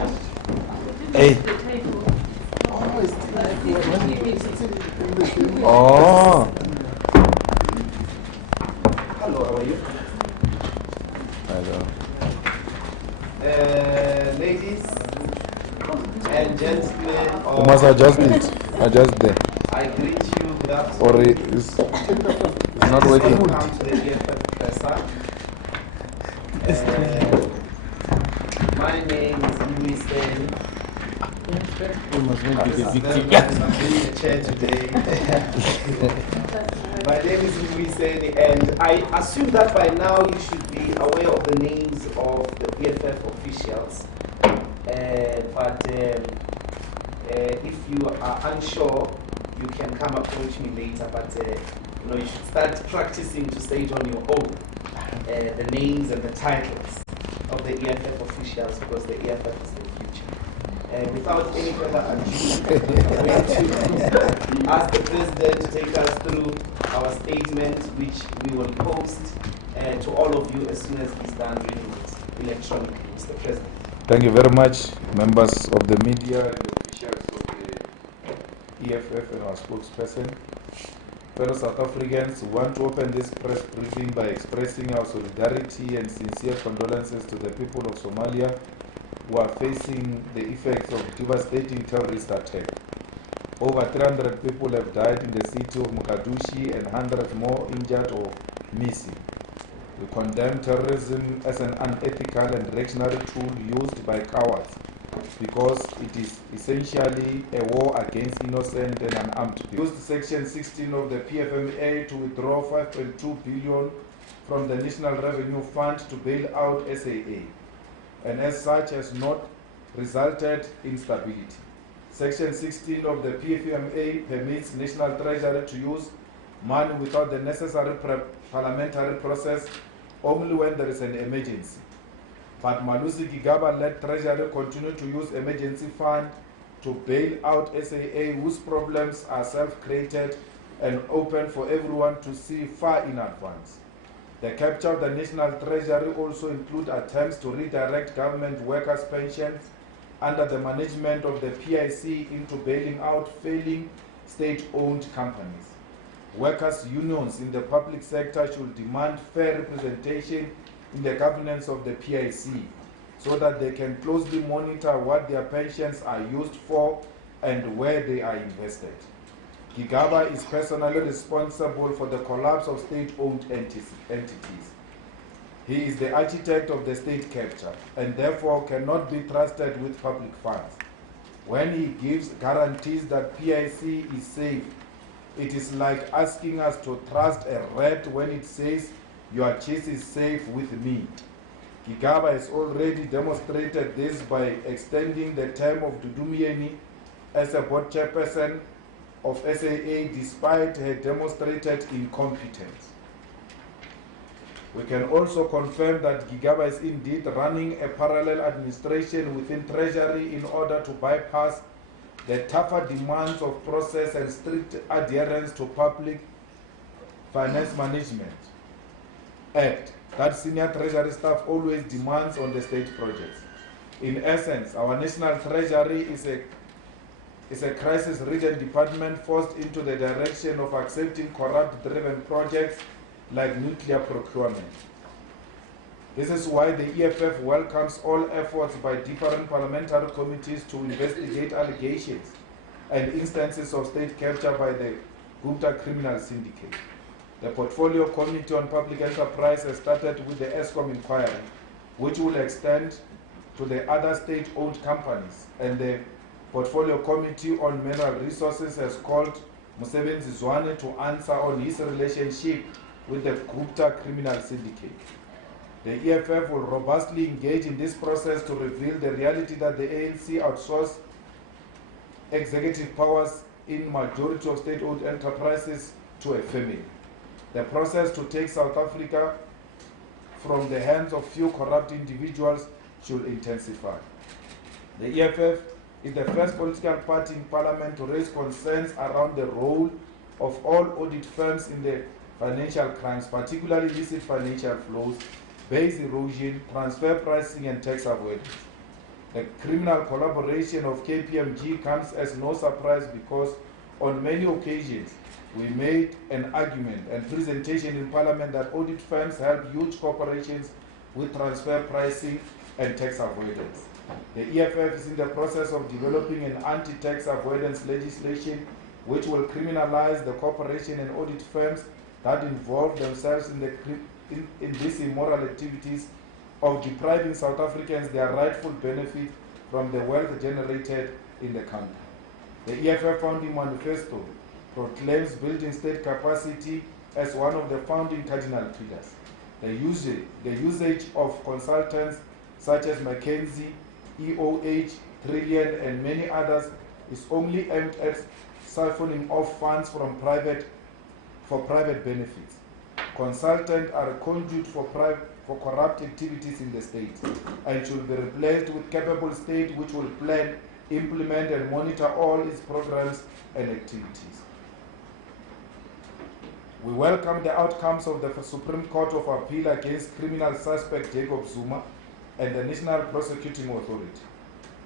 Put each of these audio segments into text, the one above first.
Hey. Oh. Hello, how are you? Hello. Ladies and gentlemen, You must adjust it. Adjust there. I greet you good afternoon. Or it's not working. Welcome to the EFF Presser. My name is Louis Sen. You must not be the victim. I'm in the chair today. My name is Louis Sen, and I assume that by now you should be aware of the names of the EFF officials. But if you are unsure, you can come approach me later. But you should start practicing to say it on your own. The names and the titles of the EFF officials, because the EFF is the future. Without any further ado, I'm going to ask the President to take us through our statement, which we will post to all of you as soon as he's done reading it electronically. Mr. President. Thank you very much, members of the media and the officials of the EFF and our spokesperson. Fellow South Africans, we want to open this press briefing by expressing our solidarity and sincere condolences to the people of Somalia who are facing the effects of devastating terrorist attack. Over 300 people have died in the city of Mogadishu and hundreds more injured or missing. We condemn terrorism as an unethical and reactionary tool used by cowards because it is essentially a war against innocent and unarmed people. Used Section 16 of the PFMA to withdraw 5.2 billion from the National Revenue Fund to bail out SAA, and as such has not resulted in stability. Section 16 of the PFMA permits National Treasury to use money without the necessary parliamentary process only when there is an emergency. But Malusi Gigaba-led Treasury continue to use emergency fund to bail out SAA, whose problems are self-created and open for everyone to see far in advance. The capture of the National Treasury also include attempts to redirect government workers' pensions under the management of the PIC into bailing out failing state-owned companies. Workers' unions in the public sector should demand fair representation in the governance of the PIC so that they can closely monitor what their pensions are used for and where they are invested. Gigaba is personally responsible for the collapse of state-owned entities. He is the architect of the state capture and therefore cannot be trusted with public funds. When he gives guarantees that PIC is safe, it is like asking us to trust a rat when it says, "Your cheese is safe with me." Gigaba has already demonstrated this by extending the term of Dudumieni as a board chairperson of SAA despite her demonstrated incompetence. We can also confirm that Gigaba is indeed running a parallel administration within Treasury in order to bypass the tougher demands of process and strict adherence to Public Finance Management Act that senior Treasury staff always demands on the state projects. In essence, our National Treasury is a crisis-ridden department forced into the direction of accepting corrupt-driven projects like nuclear procurement. This is why the EFF welcomes all efforts by different parliamentary committees to investigate allegations and instances of state capture by the Gupta criminal syndicate. The Portfolio Committee on Public Enterprise has started with the ESCOM inquiry, which will extend to the other state-owned companies, and the Portfolio Committee on Mineral Resources has called Musebenzi Zwane to answer on his relationship with the Gupta criminal syndicate. The EFF will robustly engage in this process to reveal the reality that the ANC outsourced executive powers in majority of state-owned enterprises to a family. The process to take South Africa from the hands of few corrupt individuals should intensify. The EFF is the first political party in Parliament to raise concerns around the role of all audit firms in the financial crimes, particularly illicit financial flows, base erosion, transfer pricing, and tax avoidance. The criminal collaboration of KPMG comes as no surprise because on many occasions we made an argument and presentation in Parliament that audit firms help huge corporations with transfer pricing and tax avoidance. The EFF is in the process of developing an anti-tax avoidance legislation which will criminalize the corporation and audit firms that involve themselves in these immoral activities of depriving South Africans their rightful benefit from the wealth generated in the country. The EFF founding manifesto proclaims building state capacity as one of the founding cardinal pillars. The usage of consultants such as McKinsey, EOH, Trillion, and many others is only aimed at siphoning off funds for private benefits. Consultants are a conduit for corrupt activities in the state and should be replaced with capable state which will plan, implement, and monitor all its programs and activities. We welcome the outcomes of the Supreme Court of Appeal against criminal suspect Jacob Zuma and the National Prosecuting Authority.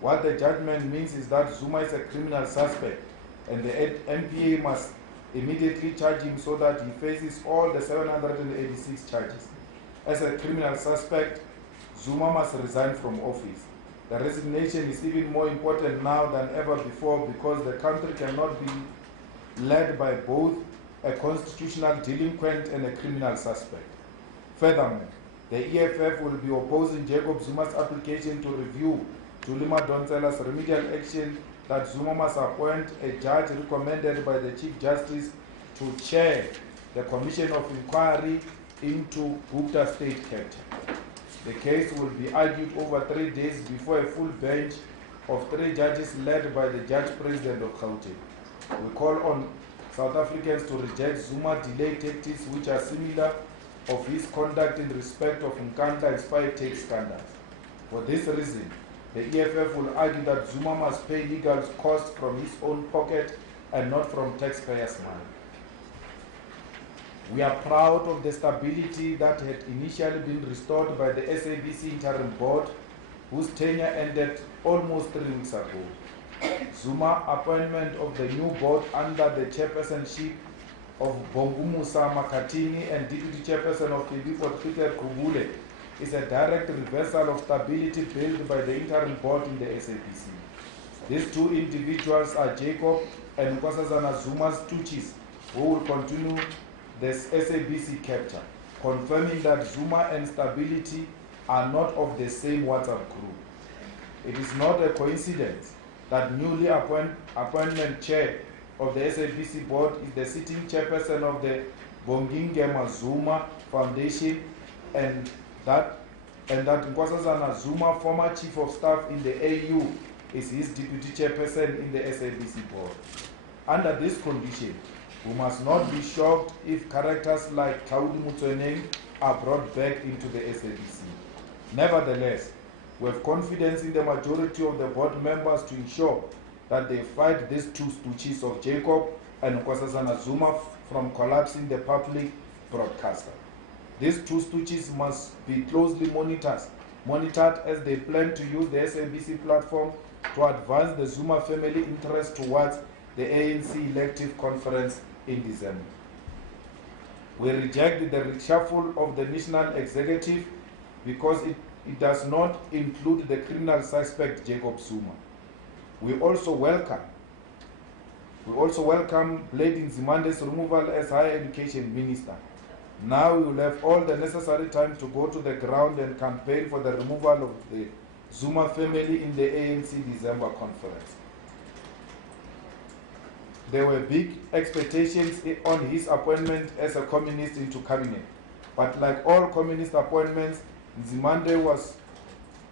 What the judgment means is that Zuma is a criminal suspect and the NPA must immediately charge him so that he faces all the 786 charges. As a criminal suspect, Zuma must resign from office. The resignation is even more important now than ever before because the country cannot be led by both a constitutional delinquent and a criminal suspect. Furthermore, the EFF will be opposing Jacob Zuma's application to review Julima Donsela's remedial action that Zuma must appoint a judge recommended by the Chief Justice to chair the Commission of Inquiry into Gupta state capture. The case will be argued over 3 days before a full bench of 3 judges led by the Judge President of Gauteng. We call on South Africans to reject Zuma delay tactics which are similar of his conduct in respect of Nkandla expired tax scandals. For this reason, the EFF will argue that Zuma must pay legal costs from his own pocket and not from taxpayers' money. We are proud of the stability that had initially been restored by the SABC interim board, whose tenure ended almost 3 weeks ago. Zuma appointment of the new board under the chairpersonship of Bongumusa Makatini and deputy chairperson of KB Peter Kubule is a direct reversal of stability built by the interim board in the SABC. These 2 individuals are Jacob and Nkosazana Zuma's Tuchis, who will continue the SABC capture, confirming that Zuma and stability are not of the same WhatsApp group. It is not a coincidence that newly appointment chair of the SABC board is the sitting chairperson of the Bongingema Zuma Foundation and that Nkosazana Zuma, former chief of staff in the AU, is his deputy chairperson in the SABC board. Under this condition, we must not be shocked if characters like Taudi Mutweneng are brought back into the SABC. Nevertheless, we have confidence in the majority of the board members to ensure that they fight these 2 stooges of Jacob and Nkosazana Zuma from collapsing the public broadcaster. These 2 stooges must be closely monitored as they plan to use the SABC platform to advance the Zuma family interest towards the ANC elective conference in December. We reject the reshuffle of the national executive because it does not include the criminal suspect Jacob Zuma. We also welcome Blade Nzimande's removal as Higher Education Minister. Now we will have all the necessary time to go to the ground and campaign for the removal of the Zuma family in the ANC December conference. There were big expectations on his appointment as a communist into cabinet, but like all communist appointments, Nzimande was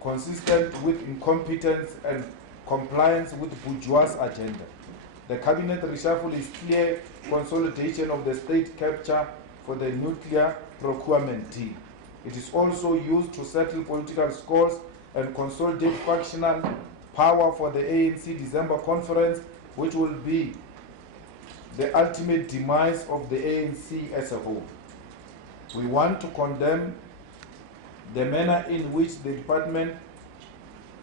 consistent with incompetence and compliance with bourgeois agenda. The cabinet reshuffle is clear consolidation of the state capture for the nuclear procurement deal. It is also used to settle political scores and consolidate factional power for the ANC December conference, which will be the ultimate demise of the ANC as a whole. We want to condemn the manner in which the department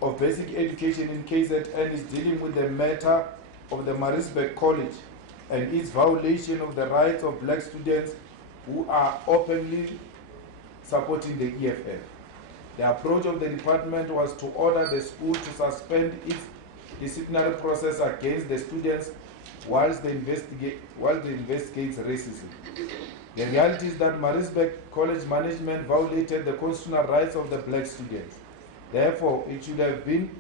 of Basic Education in KZN is dealing with the matter of the Maritzburg College and its violation of the rights of black students who are openly supporting the EFF. The approach of the department was to order the school to suspend its disciplinary process against the students whilst they investigate racism. The reality is that Maritzburg College management violated the constitutional rights of the black students. Therefore, it should have been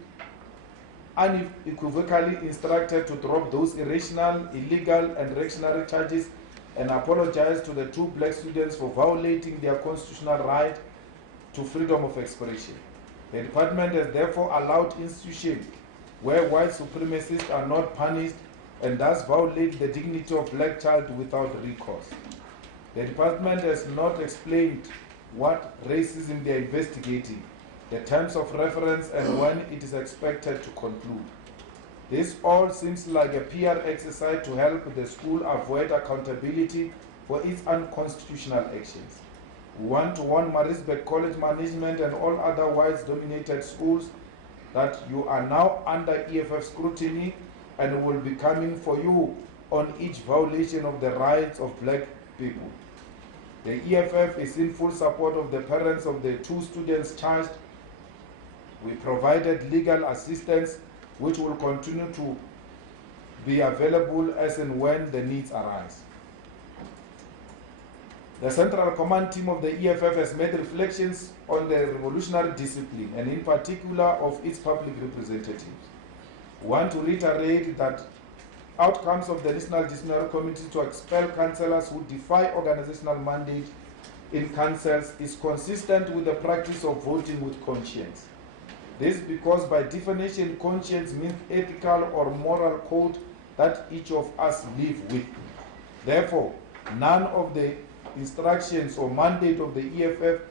unequivocally instructed to drop those irrational, illegal, and reactionary charges and apologize to the two black students for violating their constitutional right to freedom of expression. The department has therefore allowed institutions where white supremacists are not punished and thus violate the dignity of black child without recourse. The department has not explained what racism they are investigating, the terms of reference, and when it is expected to conclude. This all seems like a PR exercise to help the school avoid accountability for its unconstitutional actions. We want to warn Maritzburg College management and all other white-dominated schools that you are now under EFF scrutiny and will be coming for you on each violation of the rights of black people. The EFF is in full support of the parents of the two students charged. We provided legal assistance which will continue to be available as and when the needs arise. The Central Command Team of the EFF has made reflections on the revolutionary discipline and in particular of its public representatives. We want to reiterate that outcomes of the National Disciplinary Committee to expel councillors who defy organizational mandate in councils is consistent with the practice of voting with conscience. This because by definition, conscience means ethical or moral code that each of us live with. Therefore, none of the instructions or mandate of the EFF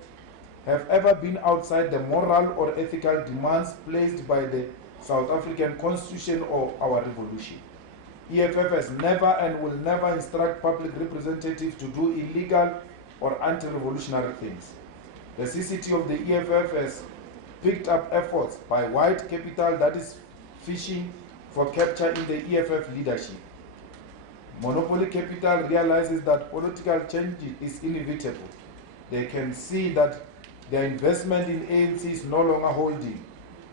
have ever been outside the moral or ethical demands placed by the South African Constitution or our revolution. EFF has never and will never instruct public representatives to do illegal or anti-revolutionary things. The CCT of the EFF has picked up efforts by white capital that is fishing for capture in the EFF leadership. Monopoly capital realizes that political change is inevitable. They can see that their investment in ANC is no longer holding,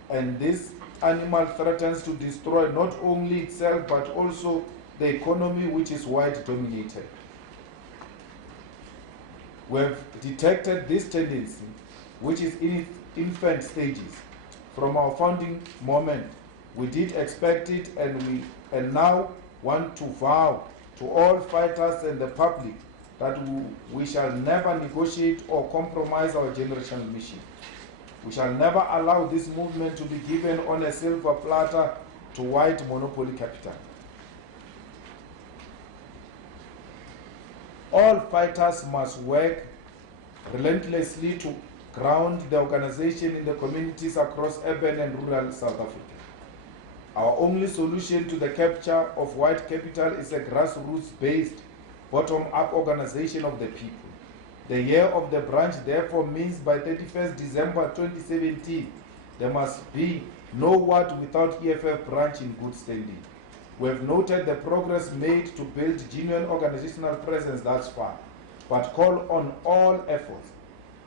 and this animal threatens to destroy not only itself but also the economy, which is white dominated. We have detected this tendency, which is in its infant stages. From our founding moment, we did expect it, and now want to vow to all fighters and the public that we shall never negotiate or compromise our generational mission. We shall never allow this movement to be given on a silver platter to white monopoly capital. All fighters must work relentlessly to ground the organization in the communities across urban and rural South Africa. Our only solution to the capture of white capital is a grassroots-based, bottom-up organization of the people. The year of the branch therefore means by 31st December 2017, there must be no what without EFF branch in good standing. We have noted the progress made to build genuine organizational presence thus far, but call on all efforts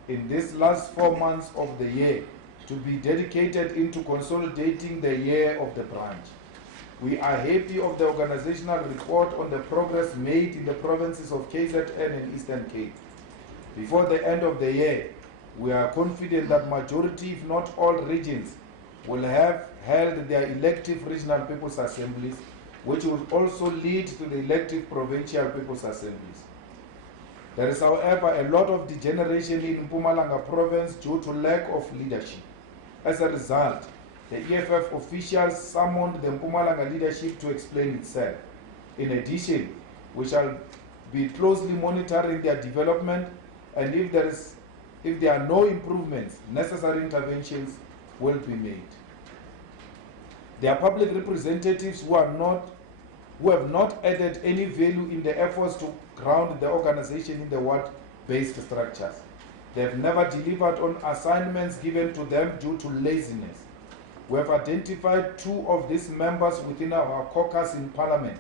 in these last 4 months of the year to be dedicated into consolidating the year of the branch. We are happy of the organizational report on the progress made in the provinces of KZN and Eastern Cape. Before the end of the year, we are confident that majority, if not all regions, will have held their elective regional people's assemblies, which will also lead to the elective provincial people's assemblies. There is, however, a lot of degeneration in Mpumalanga province due to lack of leadership. As a result, the EFF officials summoned the Mpumalanga leadership to explain itself. In addition, we shall be closely monitoring their development, and if there are no improvements, necessary interventions will be made. There are public representatives who have not added any value in the efforts to ground the organization in the ward-based structures. They have never delivered on assignments given to them due to laziness. We have identified 2 of these members within our caucus in Parliament,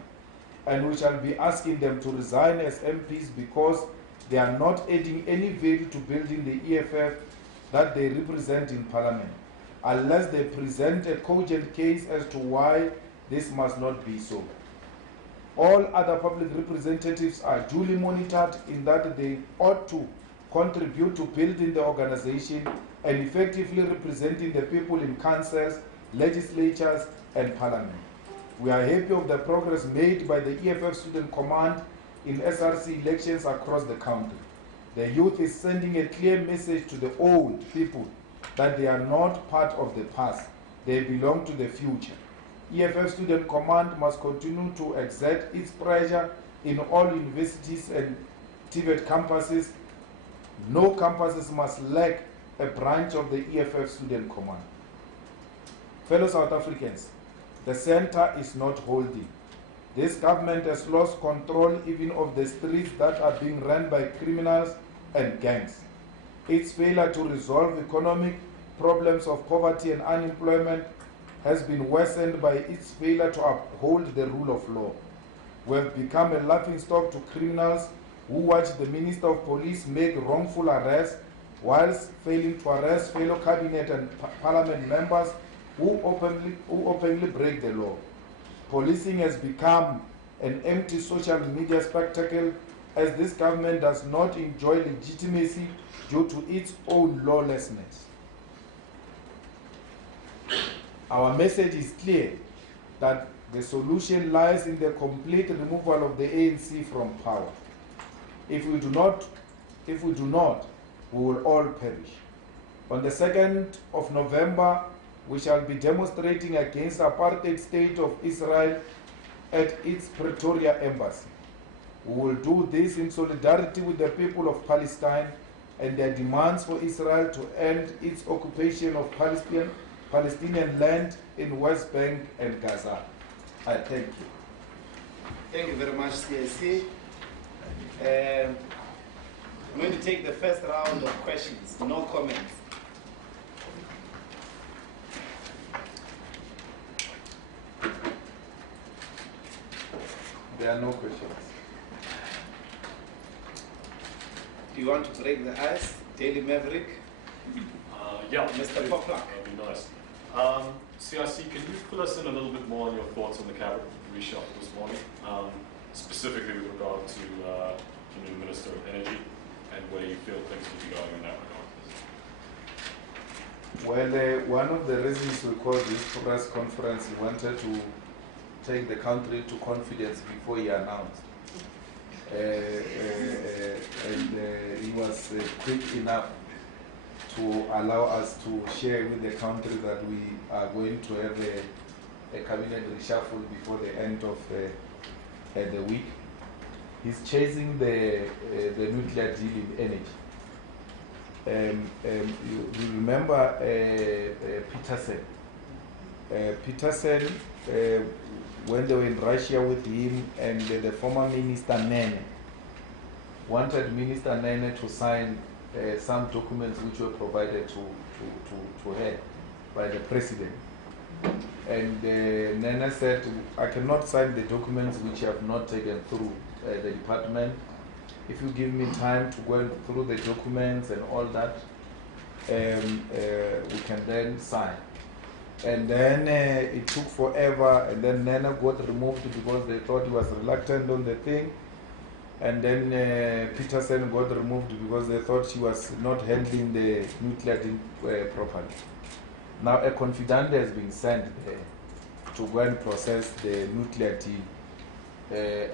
and we shall be asking them to resign as MPs because they are not adding any value to building the EFF that they represent in Parliament, unless they present a cogent case as to why this must not be so. All other public representatives are duly monitored in that they ought to contribute to building the organization and effectively representing the people in councils, legislatures, and Parliament. We are happy of the progress made by the EFF Student Command in SRC elections across the country. The youth is sending a clear message to the old people that they are not part of the past. They belong to the future. EFF Student Command must continue to exert its pressure in all universities and TVET campuses. No campuses must lack a branch of the EFF Student Command. Fellow South Africans, the center is not holding. This government has lost control even of the streets that are being run by criminals and gangs. Its failure to resolve economic problems of poverty and unemployment has been worsened by its failure to uphold the rule of law. We have become a laughingstock to criminals who watch the Minister of Police make wrongful arrests whilst failing to arrest fellow cabinet and parliament members who openly break the law. Policing has become an empty social media spectacle as this government does not enjoy legitimacy due to its own lawlessness. Our message is clear that the solution lies in the complete removal of the ANC from power. If we do not, we will all perish. On the 2nd of November, we shall be demonstrating against the apartheid state of Israel at its Pretoria embassy. We will do this in solidarity with the people of Palestine and their demands for Israel to end its occupation of Palestinian land in West Bank and Gaza. I thank you. Thank you very much, CSC. I'm going to take the first round of questions. No comments. There are no questions. Do you want to break the ice? Daily Maverick? Yeah, Mr. Poplar. That'd be nice. CIC, can you fill us in a little bit more on your thoughts on the cabinet reshuffle this morning, specifically with regard to the new Minister of Energy and where you feel things will be going in that regard? Well, one of the reasons we called this press conference, he wanted to take the country to confidence before he announced. And he was quick enough to allow us to share with the country that we are going to have a cabinet reshuffle before the end of the week. He's chasing the nuclear deal in energy. You remember Peterson. Peterson, when they were in Russia with him, and the former Minister Nene wanted Minister Nene to sign some documents which were provided to her by the president. And Nene said, I cannot sign the documents which have not taken through the department. If you give me time to go through the documents and all that, we can then sign. And then it took forever, and then Nene got removed because they thought he was reluctant on the thing. And then Peterson got removed because they thought she was not handling the nuclear deal properly. Now a confidant has been sent there to go and process the nuclear deal.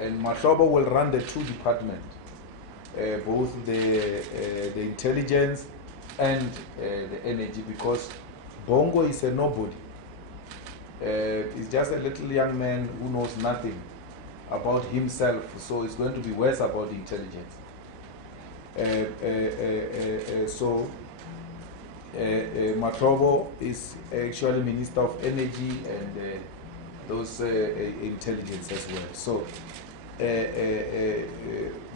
And Mahlobo will run the two departments, both the intelligence and the energy, because Bongo is a nobody. He's just a little young man who knows nothing about himself, so it's going to be worse about intelligence. So Matrobo is actually Minister of Energy and those intelligence as well. So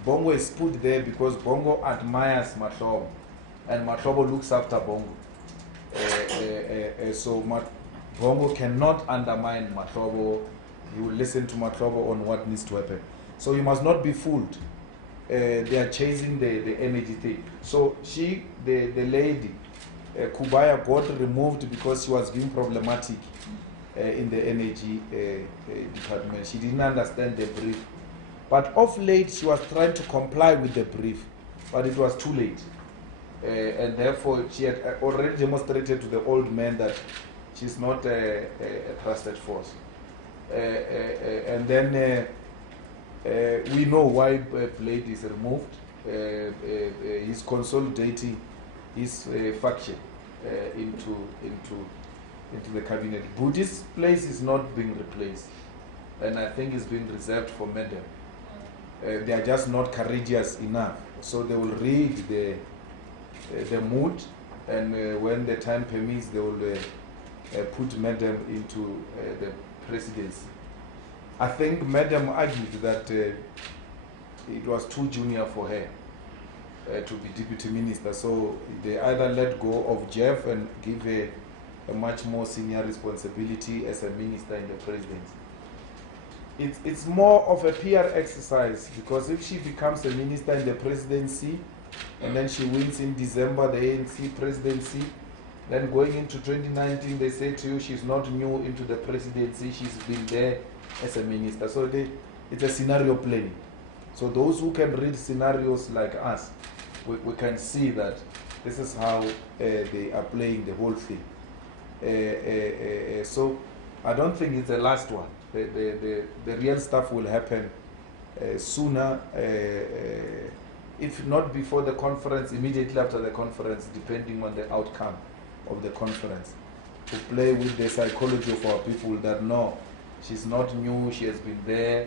Bongo is put there because Bongo admires Matrobo and Matrobo looks after Bongo. So Bongo cannot undermine Mahlobo. He will listen to Mahlobo on what needs to happen. So you must not be fooled. They are chasing the energy thing. So the lady, Kubaya, got removed because she was being problematic in the energy department. She didn't understand the brief. But of late, she was trying to comply with the brief, but it was too late. And therefore, she had already demonstrated to the old man that she's not a trusted force. And then we know why Blade is removed. He's consolidating his faction into the cabinet. Buddhist place is not being replaced, and I think it's being reserved for Madam. They are just not courageous enough, so they will read the mood, and when the time permits, they will put Madam into the presidency. I think Madam argued that it was too junior for her to be deputy minister, so they either let go of Jeff and give her a much more senior responsibility as a minister in the presidency. It's more of a PR exercise, because if she becomes a minister in the presidency and then she wins in December the ANC presidency, then going into 2019 they say to you she's not new into the presidency, she's been there as a minister. So it's a scenario planning. So those who can read scenarios like us, we can see that this is how they are playing the whole thing. So I don't think it's the last one. The real stuff will happen sooner, if not before the conference, immediately after the conference, depending on the outcome of the conference. To play with the psychology of our people that no, she's not new, she has been there,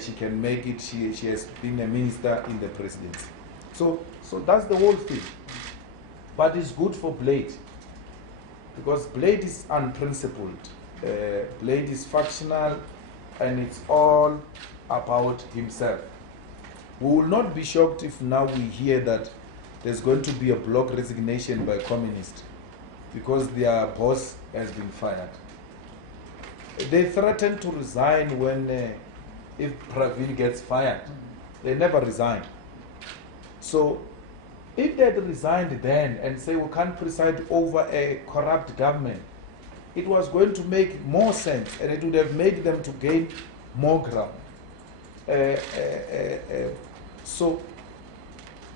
she can make it, she has been a minister in the presidency. So that's the whole thing. But it's good for Blade, because Blade is unprincipled. Blade is factional, and it's all about himself. We will not be shocked if now we hear that there's going to be a block resignation by communists because their boss has been fired. They threaten to resign when if Pravin gets fired. They never resign. So if they had resigned then and say we can't preside over a corrupt government, it was going to make more sense, and it would have made them to gain more ground. So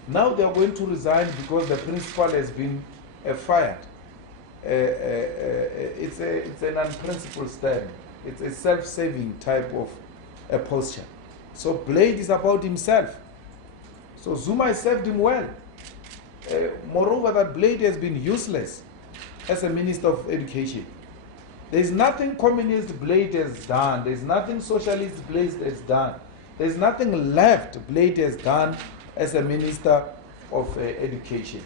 now they are going to resign because the principal has been fired. It's an unprincipled stand. It's a self-saving type of posture. So Blade is about himself. So Zuma has served him well. Moreover, that Blade has been useless as a Minister of Education. There's nothing communist Blade has done. There's nothing socialist Blade has done. There's nothing left Blade has done as a Minister of Education.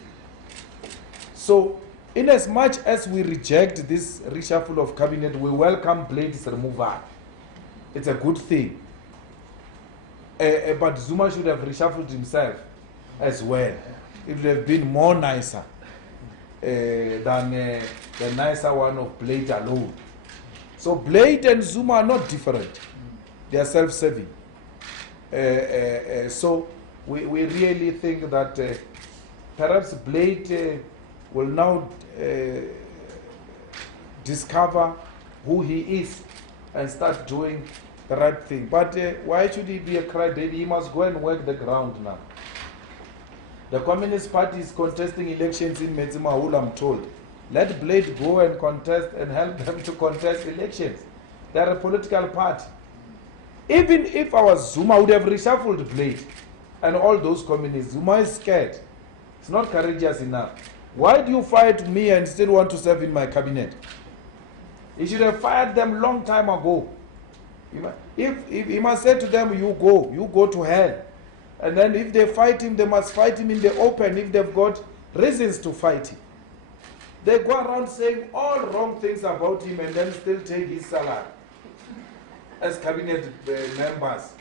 So, in as much as we reject this reshuffle of cabinet, we welcome Blade's removal. It's a good thing. But Zuma should have reshuffled himself as well. It would have been more nicer than the nicer one of Blade alone. So Blade and Zuma are not different. They are self-serving. So we really think that perhaps Blade will now discover who he is and start doing the right thing. But why should he be a crybaby? He must go and work the ground now. The Communist Party is contesting elections in Metsimahul, I'm told. Let Blade go and contest and help them to contest elections. They are a political party. Even if our Zuma would have reshuffled Blade and all those communists, Zuma is scared. It's not courageous enough. Why do you fight me and still want to serve in my cabinet? He should have fired them long time ago. If he must say to them, you go to hell. And then if they fight him, they must fight him in the open if they've got reasons to fight him. They go around saying all wrong things about him and then still take his salary as cabinet members.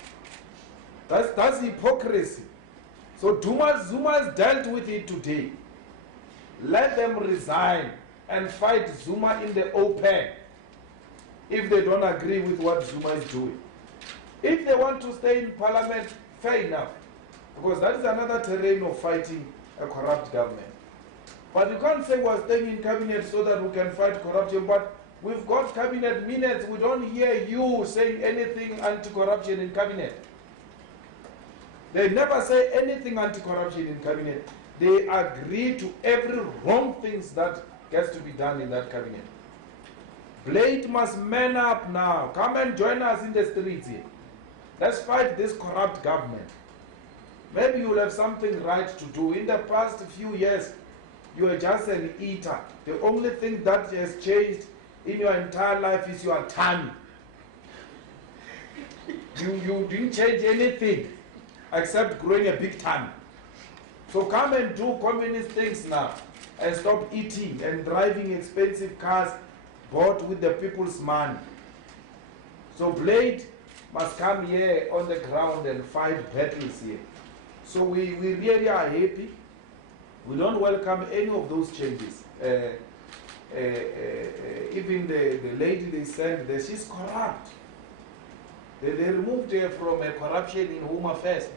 That's hypocrisy. So Zuma has dealt with it today. Let them resign and fight Zuma in the open if they don't agree with what Zuma is doing. If they want to stay in parliament, fair enough, because that is another terrain of fighting a corrupt government. But you can't say we're staying in cabinet so that we can fight corruption, but we've got cabinet minutes. We don't hear you saying anything anti-corruption in cabinet. They never say anything anti-corruption in cabinet. They agree to every wrong things that gets to be done in that cabinet. Blade must man up now. Come and join us in the streets here. Let's fight this corrupt government. Maybe you'll have something right to do. In the past few years, you are just an eater. The only thing that has changed in your entire life is your tummy. You didn't change anything except growing a big tummy. So come and do communist things now and stop eating and driving expensive cars bought with the people's money. So Blade must come here on the ground and fight battles here. So we really are happy. We don't welcome any of those changes. Even the lady they sent there, she's corrupt. They removed her from a corruption in Home Affairs,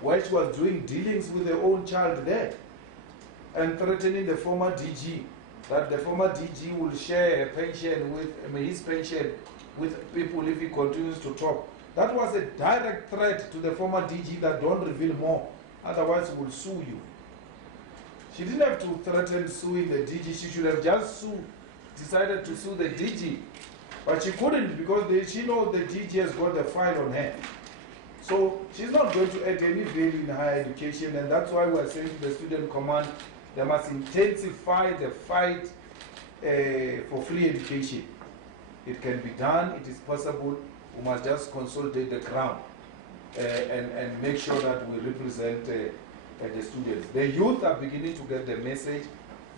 while she was doing dealings with her own child there, and threatening the former DG, that the former DG will share a pension with, his pension with people if he continues to talk. That was a direct threat to the former DG that don't reveal more, otherwise we'll sue you. She didn't have to threaten suing the DG, she should have just decided to sue the DG. But she couldn't because she knows the DG has got the file on her. So she's not going to add any value in higher education, and that's why we're saying to the student command, they must intensify the fight for free education. It can be done, it is possible. We must just consolidate the ground and make sure that we represent the students. The youth are beginning to get the message.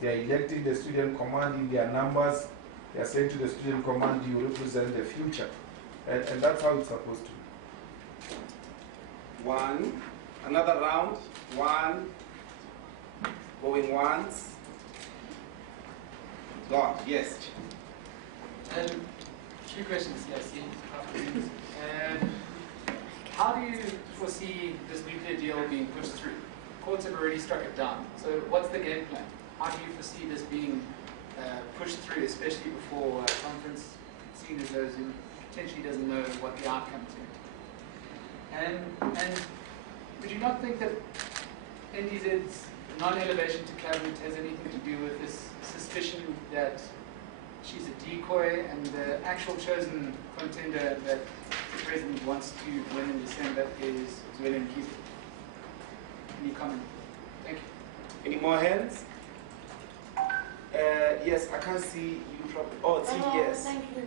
They are electing the student command in their numbers. They are saying to the student command, you represent the future. And that's how it's supposed to be. One, another round, one, going once. God, yes. Two questions, yes. How do you foresee this nuclear deal being pushed through? Courts have already struck it down. So what's the game plan? How do you foresee this being pushed through, especially before a conference, seen as those who potentially doesn't know what the outcome is going to be? And would you not think that NDZ's non-elevation to cabinet has anything to do with this suspicion that she's a decoy and the actual chosen contender that the president wants to win in December is Willem Kiesel? Any comment? Thank you. Any more hands? Yes, I can't see you properly. Oh, T, yes. Thank you.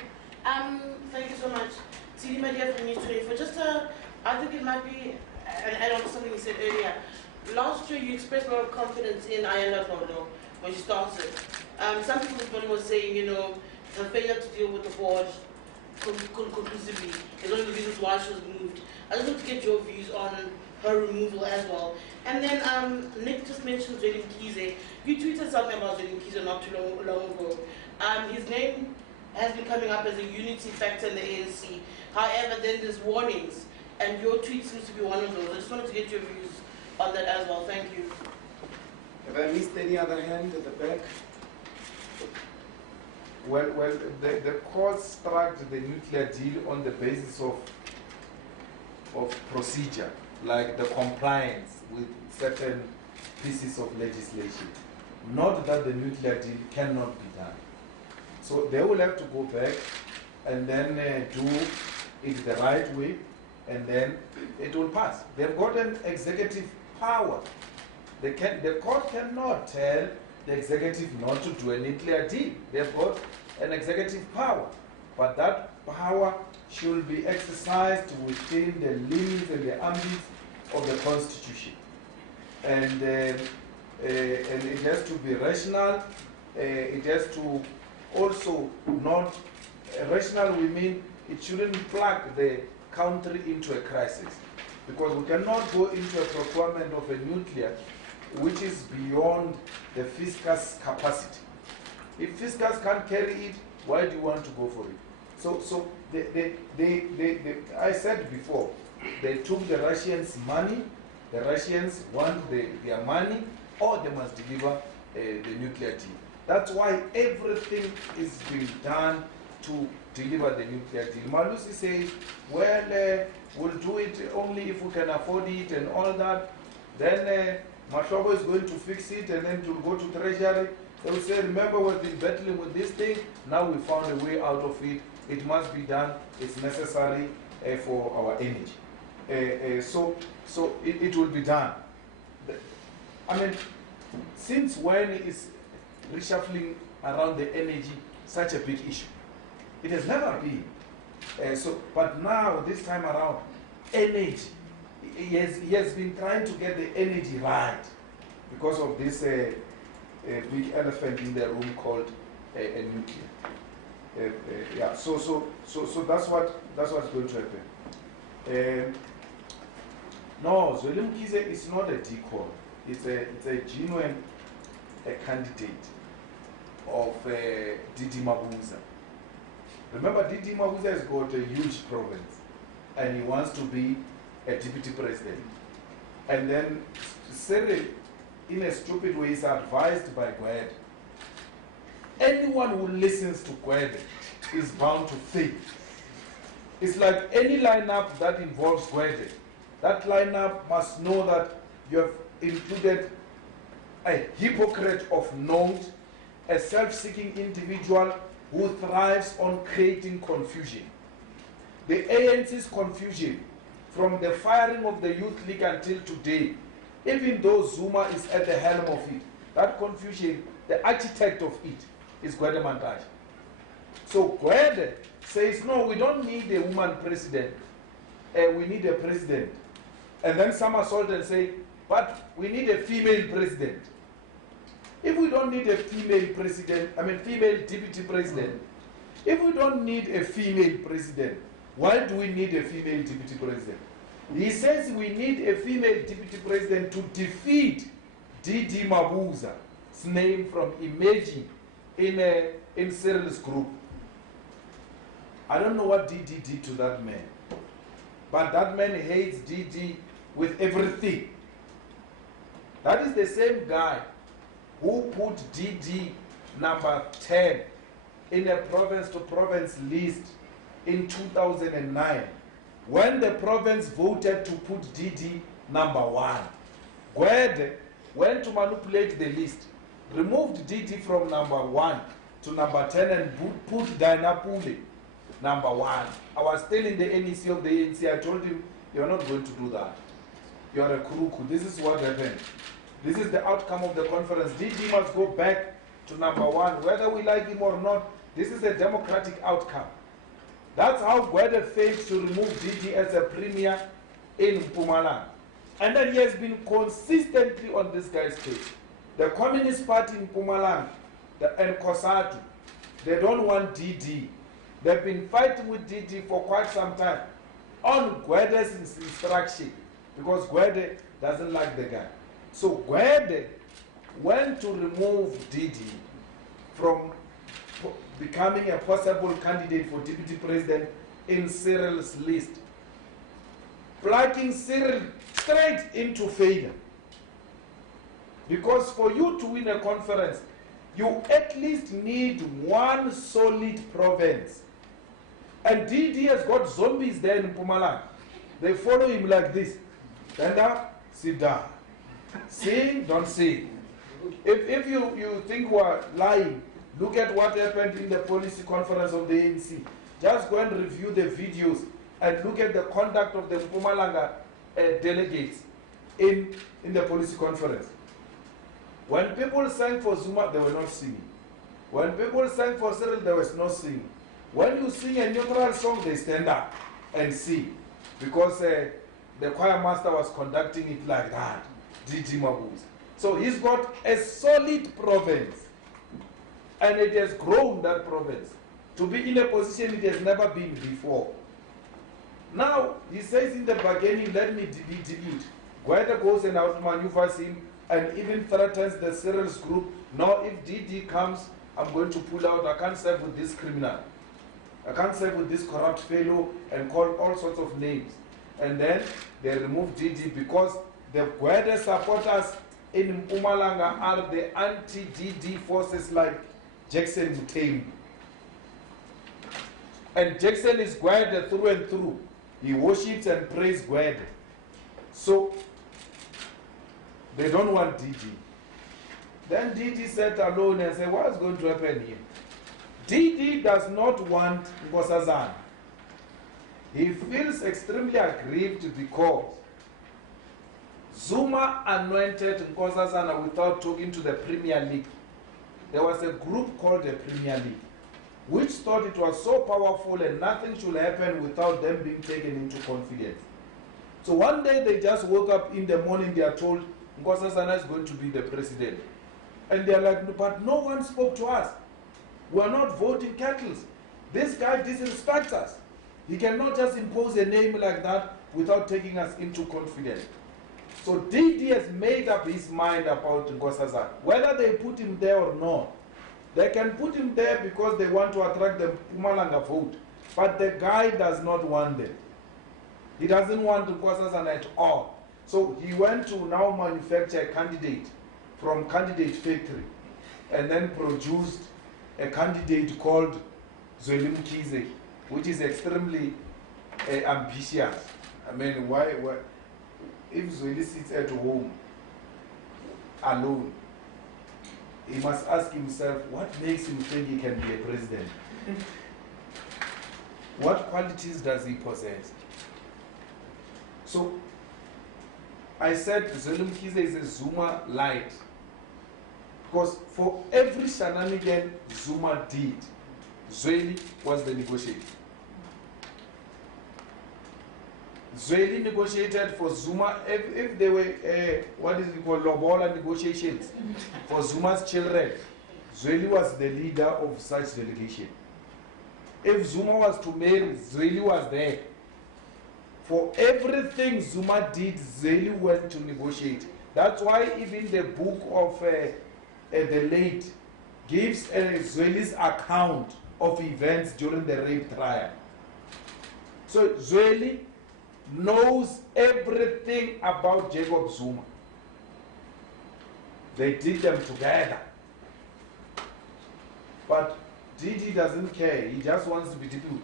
Thank you so much. T, my dear from News 24. Just I think it might be an add-on to something you said earlier. Last year you expressed a lot of confidence in Ayanda Kodo when she started. Some people this morning were saying, you know, her failure to deal with the board conclusively is one of the reasons why she was moved. I just want to get your views on her removal as well. And then Nick just mentioned Zwelin Kize. You tweeted something about Zwelin Kize not too long ago. His name has been coming up as a unity factor in the ANC. However, then there's warnings, and your tweet seems to be one of those. I just wanted to get your views on that as well. Thank you. Have I missed any other hand at the back? Well, the court struck the nuclear deal on the basis of procedure, like the compliance with certain pieces of legislation. Not that the nuclear deal cannot be done. So they will have to go back and then do it the right way, and then it will pass. They've got an executive power. The court cannot tell the executive not to do a nuclear deal. They've got an executive power. But that power should be exercised within the limits and the ambit of the Constitution. And it has to be rational. It has to also not, rational we mean it shouldn't plug the country into a crisis. Because we cannot go into a procurement of a nuclear which is beyond the fiscus capacity. If fiscus can't carry it, Why do you want to go for it? So I said before, they took the Russians' money. The Russians want their money, or they must deliver the nuclear deal. That's why everything is being done to deliver the nuclear deal. Malusi says, well, we'll do it only if we can afford it and all that. Then Mashobo is going to fix it, and then it will go to Treasury. They will say, remember, we've been battling with this thing. Now we found a way out of it. It must be done. It's necessary for our energy. So it will be done. I mean, since when is reshuffling around the energy such a big issue? It has never been. But now, this time around, energy, he has been trying to get the energy right because of this big elephant in the room called a nuclear. Yeah. So that's what's going to happen. No, Zweli Mkhize is not a decoy. It's a genuine candidate of Didi Mabuza. Remember, Didi Mabuza has got a huge province, and he wants to be a deputy president. And then Cyril, in a stupid way, is advised by Gwede. Anyone who listens to Gwede is bound to fail. It's like any lineup that involves Gwede. That lineup must know that you have included a hypocrite of note, a self-seeking individual who thrives on creating confusion. The ANC's confusion, from the firing of the Youth League until today, even though Zuma is at the helm of it, that confusion, the architect of it, is Gwede Mantashe. So Gwede says, no, we don't need a woman president, we need a president. And then some assault and say, but we need a female president. If we don't need a female president, female deputy president, if we don't need a female president, why do we need a female deputy president? He says we need a female deputy president to defeat Didi Mabuza's name from emerging in Cyril's group. I don't know what Didi did to that man, but that man hates Didi with everything. That is the same guy who put DD number 10 in a province-to-province list in 2009 when the province voted to put DD number 1. Gwede went to manipulate the list, removed DD from number 1 to number 10 and put Dainapule number 1. I was telling the NEC of the ANC, I told him, you're not going to do that. You're a kuruku. This is what happened. This is the outcome of the conference. DD must go back to number 1. Whether we like him or not, this is a democratic outcome. That's how Gwede failed to remove DD as a premier in Mpumalanga. And then he has been consistently on this guy's case. The Communist Party in Mpumalanga and COSATU, they don't want DD. They've been fighting with DD for quite some time on Gwede's instruction because Gwede doesn't like the guy. So Gwede went to remove Didi from becoming a possible candidate for deputy president in Cyril's list, plugging Cyril straight into failure. Because for you to win a conference, you at least need one solid province. And Didi has got zombies there in Mpumalanga. They follow him like this. Stand up, sit down. Sing, don't sing. If you think we're lying, look at what happened in the policy conference of the ANC. Just go and review the videos and look at the conduct of the Mpumalanga delegates in the policy conference. When people sang for Zuma, they were not singing. When people sang for Cyril, there was no singing. When you sing a neutral song, they stand up and sing. Because the choir master was conducting it like that. Didi Mabuza. So he's got a solid province. And it has grown, that province, to be in a position it has never been before. Now, he says in the bargaining, let me be delete. Gwede goes and outmaneuvers him and even threatens the Cyril's group. Now, if DD comes, I'm going to pull out, I can't serve with this criminal. I can't serve with this corrupt fellow, and call all sorts of names. And then they remove Didi because the Gwede supporters in Mpumalanga are the anti-DD forces like Jackson Mutembu. And Jackson is Gwede through and through. He worships and prays Gwede. So they don't want DD. Then DD sat alone and said, what is going to happen here? DD does not want Nkosazana. He feels extremely aggrieved because Zuma anointed Nkosazana without talking to the Premier League. There was a group called the Premier League, which thought it was so powerful and nothing should happen without them being taken into confidence. So one day they just woke up in the morning, they are told Nkosazana is going to be the president. And they are like, but no one spoke to us. We are not voting cattle. This guy disrespects us. He cannot just impose a name like that without taking us into confidence. So DD has made up his mind about Nkosazana. Whether they put him there or not, they can put him there because they want to attract the Mpumalanga vote. But the guy does not want them. He doesn't want Nkosazana at all. So he went to now manufacture a candidate from candidate factory and then produced a candidate called Zweli Mkhize, which is extremely ambitious. I mean, why if Zweli sits at home alone, he must ask himself, what makes him think he can be a president? What qualities does he possess? So, I said Zweli Mkhize is a Zuma light. Because for every shenanigan Zuma did, Zweli was the negotiator. Zweli negotiated for Zuma, if they were, what is it called, Lobola negotiations for Zuma's children, Zweli was the leader of such delegation. If Zuma was to marry, Zweli was there. For everything Zuma did, Zweli went to negotiate. That's why even the book of the late gives Zweli's account of events during the rape trial. So Zweli knows everything about Jacob Zuma. They did them together. But Didi doesn't care, he just wants to be deputy.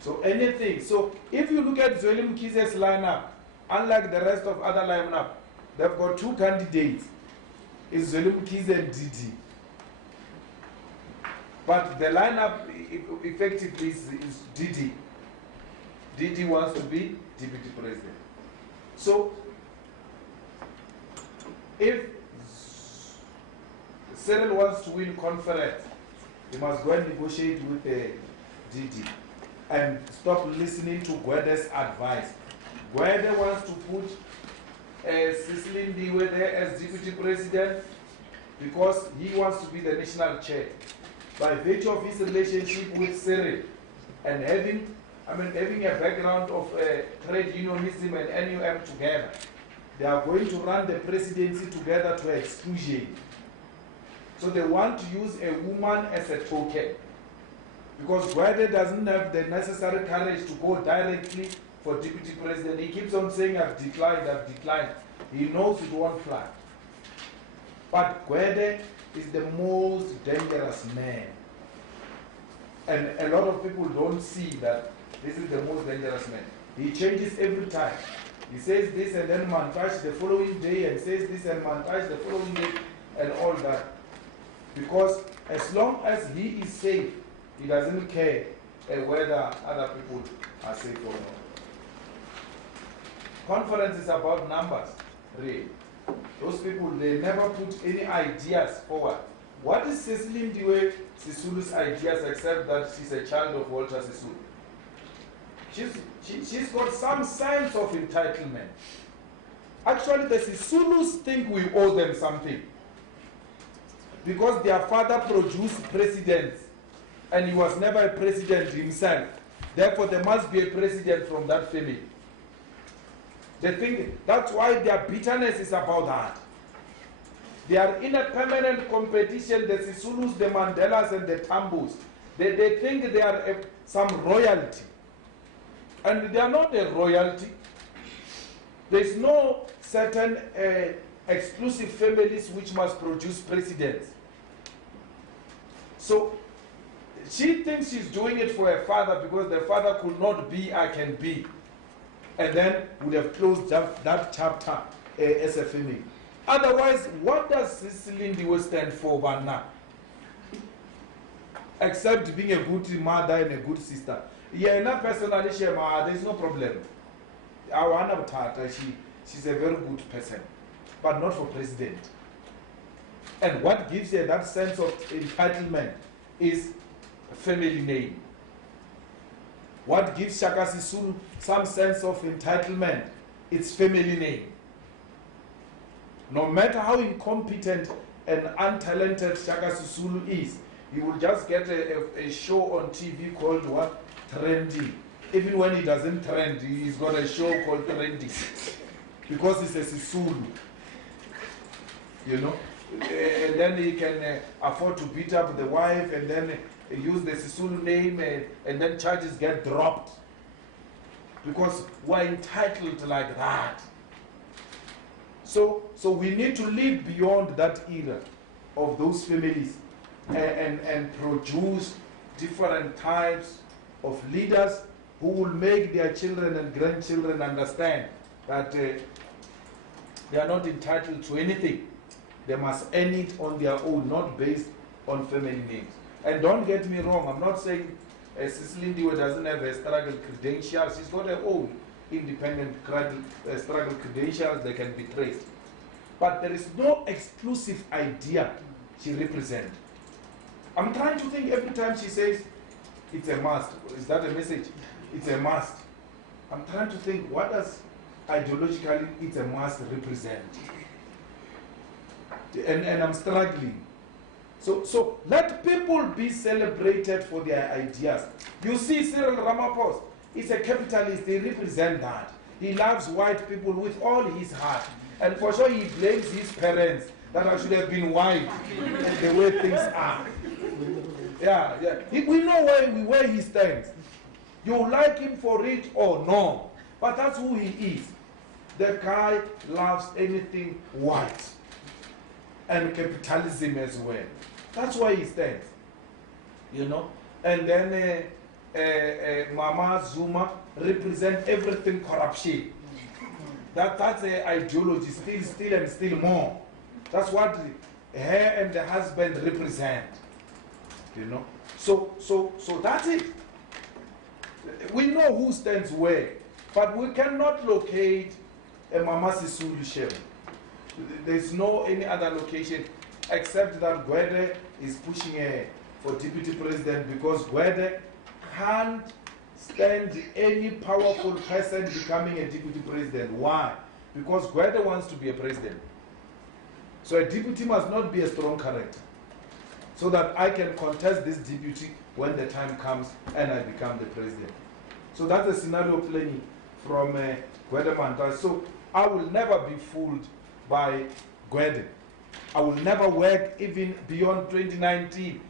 So anything. So if you look at Zweli Mkhize's lineup, unlike the rest of other lineup, they've got two candidates. It's Zweli Mkhize and Didi. But the lineup effectively is Didi. Didi wants to be deputy president. So if Cyril wants to win conference, he must go and negotiate with Didi and stop listening to Gwede's advice. Gwede wants to put Cecily Ndiwe there as deputy president because he wants to be the national chair. By virtue of his relationship with Cyril and having a background of trade unionism and NUM together, they are going to run the presidency together to exclusion. So they want to use a woman as a token because Gwede doesn't have the necessary courage to go directly for deputy president. He keeps on saying, I've declined. He knows it won't fly. But Gwede is the most dangerous man. And a lot of people don't see that this is the most dangerous man. He changes every time. He says this and then montage the following day and says this and montage the following day and all that. Because as long as he is safe, he doesn't care whether other people are safe or not. Conference is about numbers, really. Those people, they never put any ideas forward. What is Cecily Ndiwe Sisulu's ideas except that she's a child of Walter Sisulu? She's got some sense of entitlement. Actually, the Sisulus think we owe them something. Because their father produced presidents and he was never a president himself. Therefore, there must be a president from that family. They think that's why their bitterness is about that. They are in a permanent competition, the Sisulus, the Mandelas, and the Tambos. They think they are some royalty. And they are not a royalty. There is no certain exclusive families which must produce presidents. So she thinks she's doing it for her father because the father could not be, I can be. And then would have closed that chapter as a family. Otherwise, what does Lindiwe stand for, Banna? Except being a good mother and a good sister. Yeah, not personally, there's no problem. Our Anna Tata, she's a very good person, but not for president. And what gives her that sense of entitlement is family name. What gives Shaka Sisulu some sense of entitlement? It's family name. No matter how incompetent and untalented Shaka Sisulu is, he will just get a show on TV called what? Trendy. Even when he doesn't trend, he's got a show called Trendy. Because it's a Sisulu. You know? And then he can afford to beat up the wife and then use the Sisulu name and then charges get dropped. Because we're entitled like that. So we need to live beyond that era of those families and produce different types of leaders who will make their children and grandchildren understand that they are not entitled to anything. They must earn it on their own, not based on family names. And don't get me wrong, I'm not saying Cicely Ndiwe doesn't have a struggle credentials. She's got her own independent struggle credentials that can be traced. But there is no exclusive idea she represents. I'm trying to think every time she says, it's a must. Is that a message? It's a must. I'm trying to think, what does ideologically it's a must represent? And I'm struggling. So let people be celebrated for their ideas. You see Cyril Ramaphosa, he's a capitalist, he represents that. He loves white people with all his heart. And for sure he blames his parents that I should have been white the way things are. Yeah. We know where he stands. You like him for it or no. But that's who he is. The guy loves anything white. And capitalism as well. That's why he stands. You know? And then Mama Zuma represents everything corruption. That's the ideology, still more. That's what her and the husband represent. You know? So that's it. We know who stands where, but we cannot locate a Mama Sisulu Shem. There's no any other location except that Gwede is pushing for deputy president because Gwede can't stand any powerful person becoming a deputy president. Why? Because Gwede wants to be a president. So a deputy must not be a strong character. So that I can contest this deputy when the time comes and I become the president. So that's a scenario playing from Gwede Mantashe. So I will never be fooled by Gwede. I will never work even beyond 2019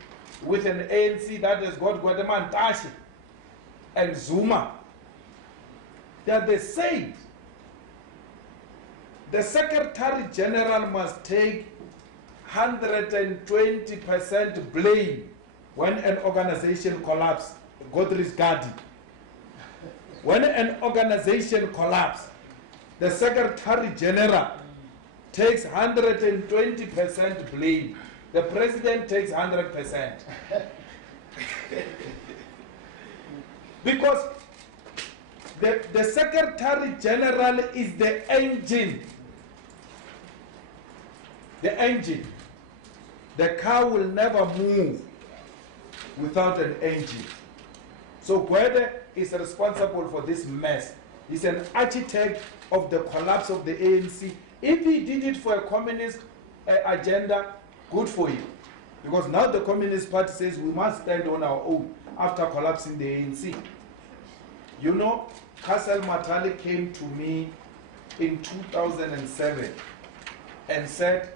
with an ANC that has got Gwede Mantashe and Zuma. They are the same. The Secretary General must take 120% blame when an organization collapses. Godri's Gadi. When an organization collapses, the Secretary General takes 120% blame. The president takes 100%. Because the Secretary General is the engine. The engine. The car will never move without an engine. So Gwede is responsible for this mess. He's an architect of the collapse of the ANC. If he did it for a communist agenda, good for him. Because now the Communist Party says we must stand on our own after collapsing the ANC. You know, Castle Matali came to me in 2007 and said,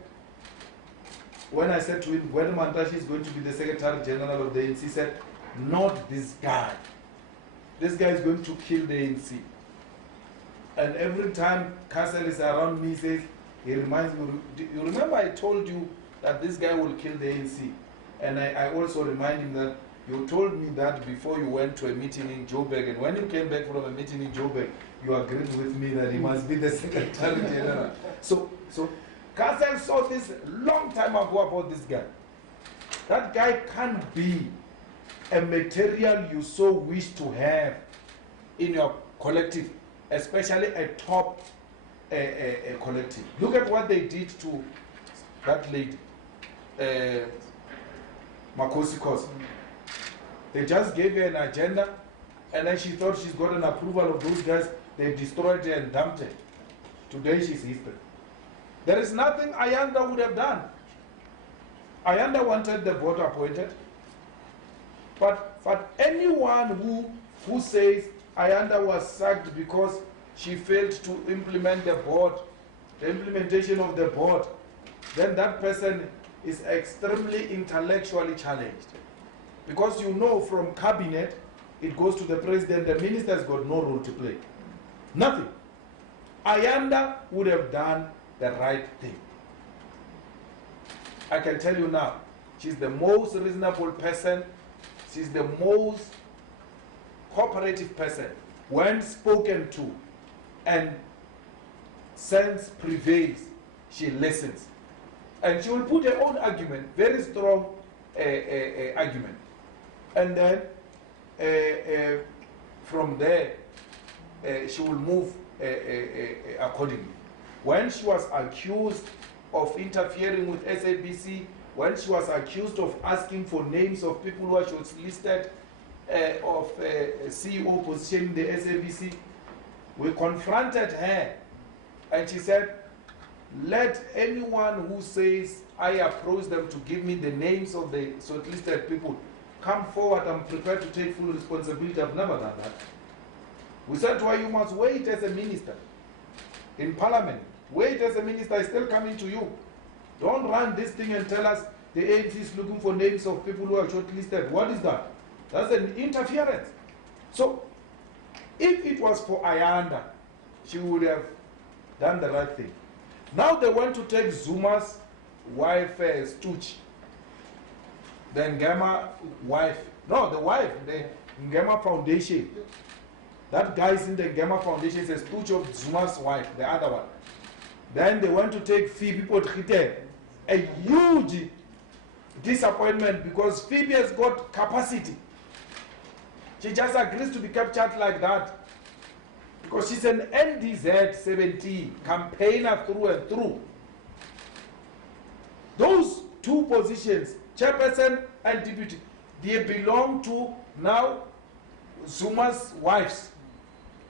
when I said to him, when Mantashe is going to be the Secretary General of the ANC, he said, not this guy. This guy is going to kill the ANC. And every time Castle is around me, he says, he reminds me, you remember I told you that this guy will kill the ANC? And I also remind him that you told me that before you went to a meeting in Joburg, and when you came back from a meeting in Joburg, you agreed with me that he must be the Secretary General. So Castle saw this long time ago about this guy. That guy can't be a material you so wish to have in your collective, especially a top collective. Look at what they did to that lady, Makosi Kosi. They just gave her an agenda, and then she thought she's got an approval of those guys. They destroyed her and dumped her. Today she's history. There is nothing Ayanda would have done. Ayanda wanted the board appointed. But anyone who says Ayanda was sacked because she failed to implement the board, the implementation of the board, then that person is extremely intellectually challenged. Because you know from cabinet, it goes to the president, the minister's got no role to play. Nothing. Ayanda would have done the right thing. I can tell you now, she's the most reasonable person, she's the most cooperative person. When spoken to and sense prevails, she listens. And she will put her own argument, very strong argument. And then from there, she will move accordingly. When she was accused of interfering with SABC, when she was accused of asking for names of people who she was listed of CEO position in the SABC, we confronted her and she said, let anyone who says I approach them to give me the names of the shortlisted people come forward. I'm prepared to take full responsibility. I've never done that. We said to her, you must wait as a minister in parliament. Wait as a minister is still coming to you. Don't run this thing and tell us the ANC is looking for names of people who are shortlisted. What is that? That's an interference. So, if it was for Ayanda, she would have done the right thing. Now they want to take Zuma's wife, Stuch, the Ngema wife. No, the wife, the Ngema Foundation. That guy's in the Ngema Foundation says Stuch of Zuma's wife, the other one. Then they want to take Phoebe Potgieter. A huge disappointment because Phoebe has got capacity. She just agrees to be captured like that because she's an NDZ 17 campaigner through and through. Those two positions, chairperson and deputy, they belong to now Zuma's wives.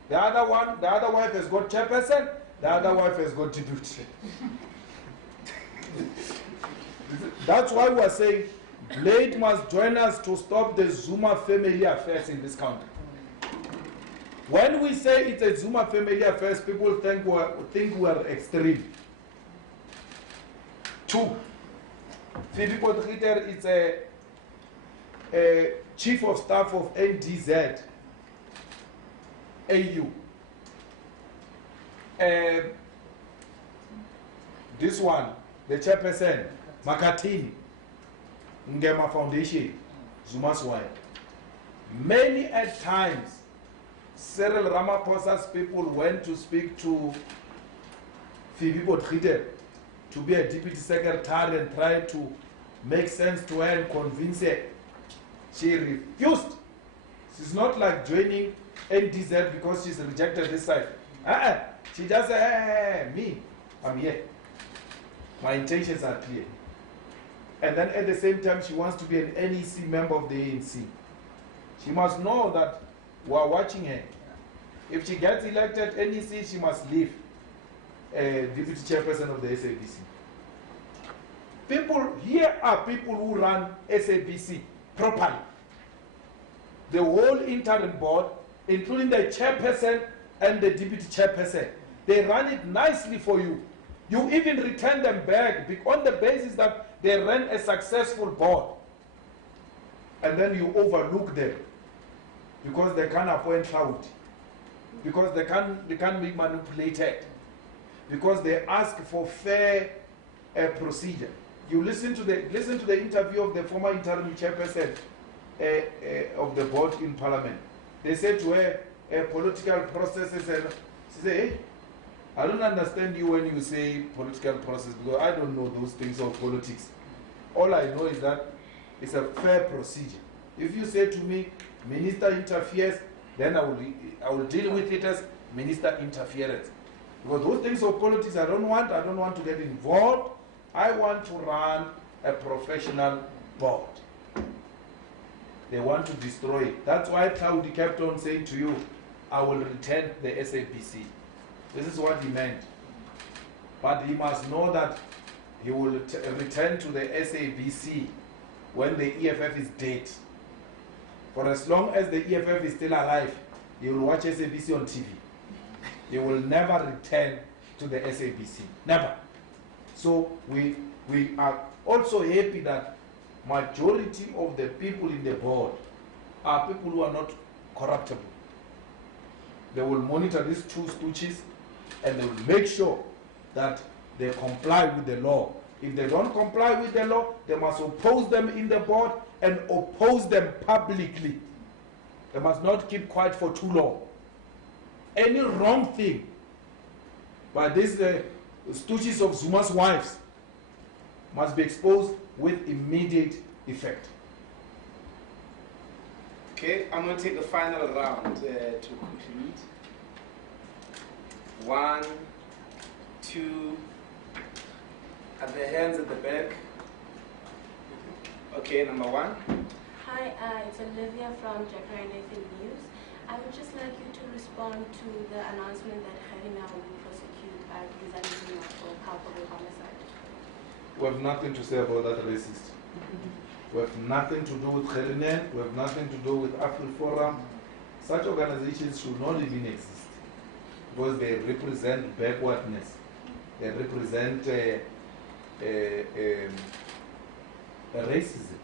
The other wife has got chairperson, the other wife has got deputy. That's why we are saying Blade must join us to stop the Zuma family affairs in this country. When we say it's a Zuma family affairs, people think we are extreme. 2. Phoebe Potgieter is a chief of staff of NDZ AU. This one, the chairperson, Makatini, Ngema Foundation, Zuma's wife. Many at times, Cyril Ramaphosa's people went to speak to Phoebe Potgieter to be a deputy secretary and try to make sense to her and convince her. She refused. She's not like joining NDZ because she's rejected this side. She just said, hey, me, I'm here. My intentions are clear. And then at the same time, she wants to be an NEC member of the ANC. She must know that we are watching her. If she gets elected NEC, she must leave deputy chairperson of the SABC. Here are people who run SABC properly. The whole interim board, including the chairperson and the deputy chairperson, they run it nicely for you. You even return them back on the basis that they ran a successful board, and then you overlook them because they can't appoint cloud, because they can't be manipulated, because they ask for fair procedure. You listen to the interview of the former interim chairperson of the board in Parliament. They said to her, political processes, and she said, hey, I don't understand you when you say political process, because I don't know those things of politics. All I know is that it's a fair procedure. If you say to me, minister interferes, then I will deal with it as minister interference. Because those things of politics I don't want to get involved. I want to run a professional board. They want to destroy it. That's why Claude kept on saying to you, I will return the SABC. This is what he meant. But he must know that he will return to the SABC when the EFF is dead. For as long as the EFF is still alive, he will watch SABC on TV. He will never return to the SABC. Never. So we are also happy that majority of the people in the board are people who are not corruptible. They will monitor these two stooges and they will make sure that they comply with the law. If they don't comply with the law, they must oppose them in the board and oppose them publicly. They must not keep quiet for too long. Any wrong thing by these stooges of Zuma's wives must be exposed with immediate effect. Okay, I'm going to take the final round to conclude. 1, 2, at the hands at the back. Okay, number 1. Hi, it's Olivia from Jacaranda Nathan News. I would just like you to respond to the announcement that Harina will prosecute Rizal for culpable homicide. We have nothing to say about that racist. We have nothing to do with Kherinet, we have nothing to do with AfriForum. Such organizations should not even exist because they represent backwardness. They represent racism.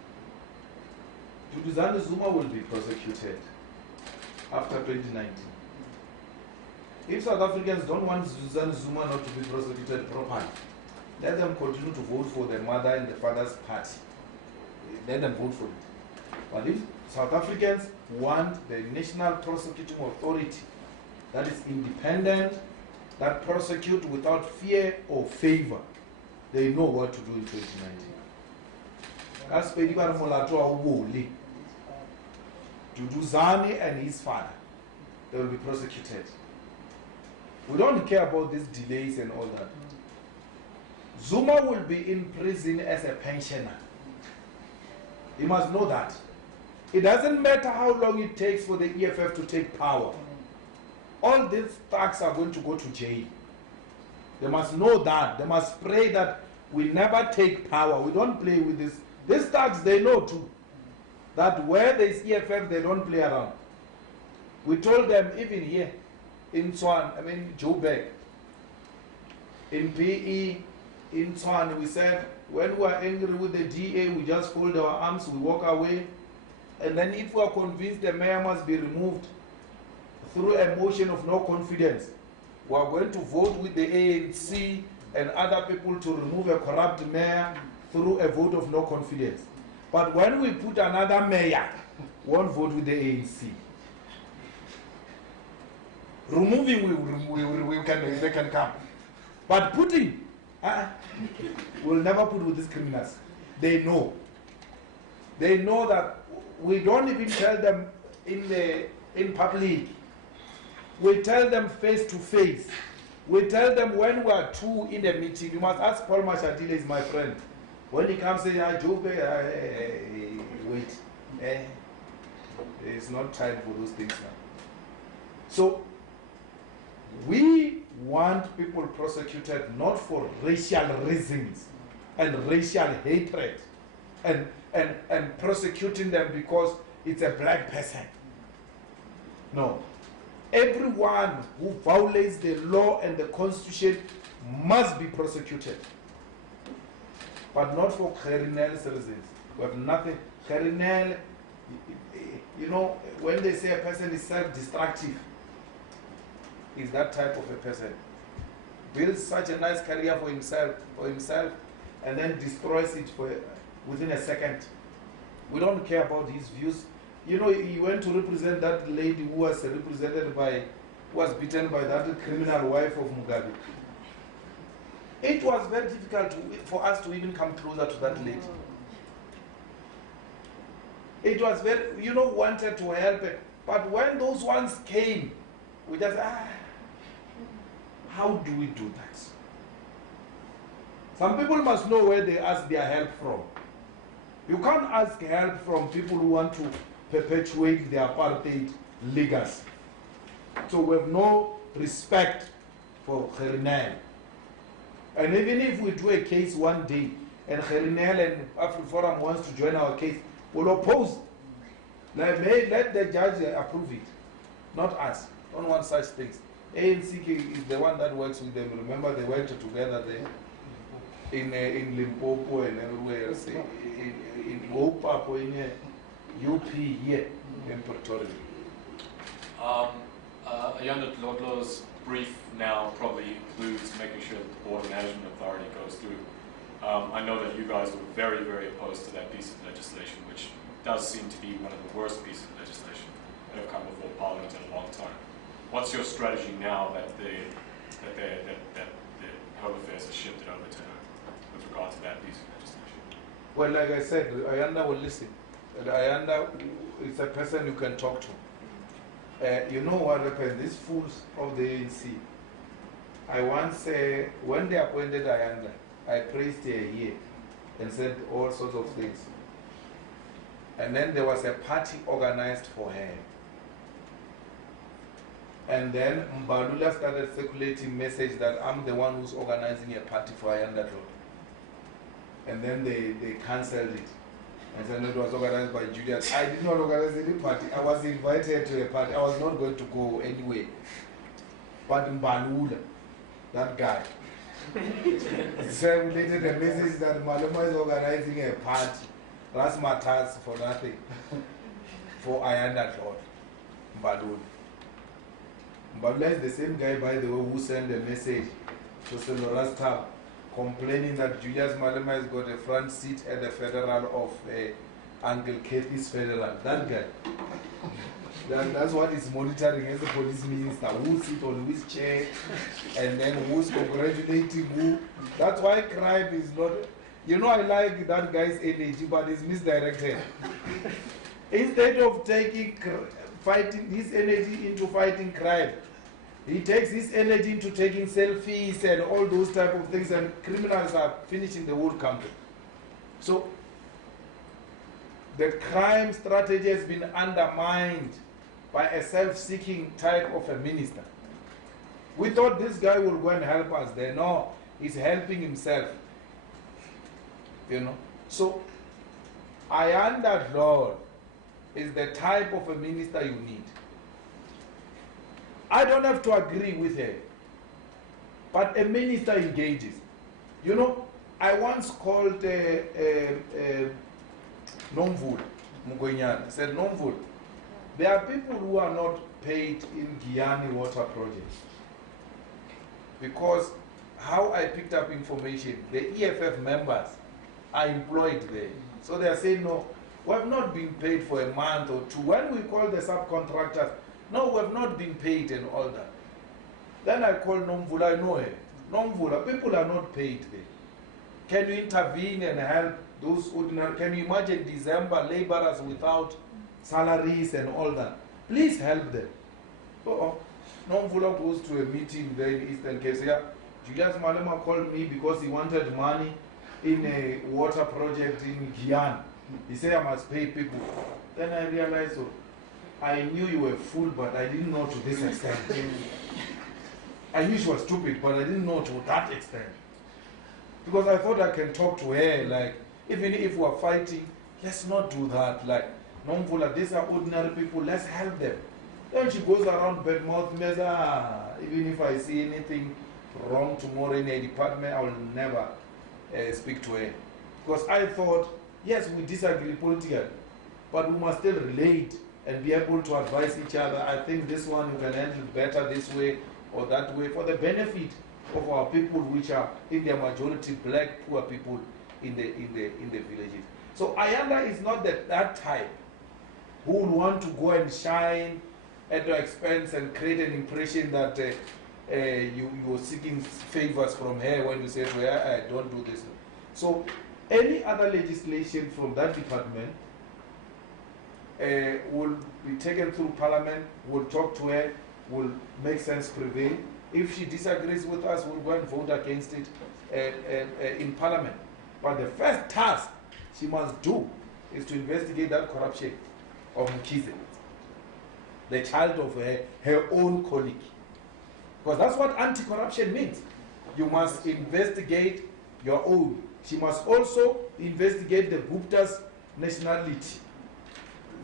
Duduzane Zuma will be prosecuted after 2019. If South Africans don't want Duduzane Zuma not to be prosecuted properly, let them continue to vote for the mother and the father's party. Let them vote for it. But if South Africans want the National Prosecuting Authority that is independent, that prosecute without fear or favor, they know what to do in 2019. Duduzane and his father, they will be prosecuted. We don't care about these delays and all that. Zuma will be in prison as a pensioner. You must know that. It doesn't matter how long it takes for the EFF to take power. All these thugs are going to go to jail. They must know that. They must pray that we never take power. We don't play with this. These thugs, they know too, that where there is EFF, they don't play around. We told them even here in Joburg, in PE, in Tshwane, we said, when we are angry with the DA, we just fold our arms, we walk away. And then if we are convinced the mayor must be removed through a motion of no confidence, we are going to vote with the ANC and other people to remove a corrupt mayor through a vote of no confidence. But when we put another mayor, we won't vote with the ANC. Removing, they can come. But putting, we'll never put with these criminals. They know. They know that we don't even tell them in public. We tell them face to face. We tell them when we are two in the meeting. You must ask Paul Mashatile, is my friend. When he comes saying, wait. It's not time for those things now. So, we want people prosecuted not for racial reasons and racial hatred and prosecuting them because it's a black person. No. Everyone who violates the law and the constitution must be prosecuted. but not for Kherinel's reasons. We have nothing. Kherinel, you know, when they say a person is self-destructive, is that type of a person. Builds such a nice career for himself, and then destroys it within a second. We don't care about his views. You know, he went to represent that lady who was beaten by that criminal wife of Mugabe. It was very difficult for us to even come closer to that lady. It was very, you know, wanted to help her. But when those ones came, we just, how do we do that? Some people must know where they ask their help from. You can't ask help from people who want to perpetuate the apartheid legacy. So we have no respect for Kherinel. And even if we do a case one day, and Kherinel and AfriForum wants to join our case, we'll oppose. Let the judge approve it, not us. Don't want such things. ANC is the one that works with them. Remember, they worked together there in Limpopo and everywhere else, in Wopapo, in UP here in Pretoria. Ayanda Dlodlo's brief now probably includes making sure that the Board of Management Authority goes through. I know that you guys were very, very opposed to that piece of legislation, which does seem to be one of the worst pieces of legislation that have come before Parliament in a long time. What's your strategy now that the Home Affairs has shifted over to her with regard to that piece of legislation? Well, like I said, Ayanda will listen. And Ayanda is a person you can talk to. You know what happened? These fools of the ANC. I once, when they appointed Ayanda, I praised her here and said all sorts of things. And then there was a party organized for her. And then Mbalula started circulating message that I'm the one who's organizing a party for Ayanda Road. And then they cancelled it. And said it was organized by Julius. I did not organize any party. I was invited to a party. I was not going to go anyway. But Mbalula, that guy, circulated a message that Maluma is organizing a party. Ras matters for nothing. For Ayanda Road. Mbalula. Mbalula is the same guy, by the way, who sent a message to Senora Staff complaining that Julius Malema has got a front seat at the federal of Uncle Kathy's federal. That guy. That's what he's monitoring as a police minister. Who sits on which chair and then who's congratulating who. That's why crime is not. You know, I like that guy's energy, but it's misdirected. Instead of fighting his energy into fighting crime, he takes his energy into taking selfies and all those type of things, and criminals are finishing the whole country. So the crime strategy has been undermined by a self-seeking type of a minister. We thought this guy will go and help us there. No, he's helping himself. You know. So Ayanda Lord is the type of a minister you need. I don't have to agree with her, but a minister engages. You know, I once called Nomvula Mugonyana, said, Nomvula, there are people who are not paid in Guyana water projects. Because how I picked up information, the EFF members are employed there. So they are saying, no, we have not been paid for a month or two. When we call the subcontractors, no, we have not been paid and all that. Then I call Nomvula, I know her. Nomvula, people are not paid there. Can you intervene and help those ordinary? Can you imagine December laborers without salaries and all that? Please help them. So Nomvula goes to a meeting there in Eastern Cape. Julius Malema called me because he wanted money in a water project in Guyana. He said I must pay people. Then I realized, oh, I knew you were a fool, but I didn't know to this extent. I knew she was stupid, but I didn't know to that extent. Because I thought I can talk to her, like, even if we're fighting, let's not do that. Like, Nomvula, these are ordinary people, let's help them. Then she goes around bedmouth, even if I see anything wrong tomorrow in a department, I will never speak to her. Because I thought, yes, we disagree politically, but we must still relate and be able to advise each other. I think this one you can handle better this way or that way for the benefit of our people, which are in their majority black, poor people in the villages. So Ayanda is not that type who will want to go and shine at your expense and create an impression that you're seeking favors from her when you say to her, I don't do this. So any other legislation from that department will be taken through Parliament, we'll talk to her, will make sense prevail. If she disagrees with us, we'll go and vote against it in Parliament. But the first task she must do is to investigate that corruption of Mkhize, the child of her own colleague. Because that's what anti-corruption means. You must investigate your own. She must also investigate the Gupta's nationality.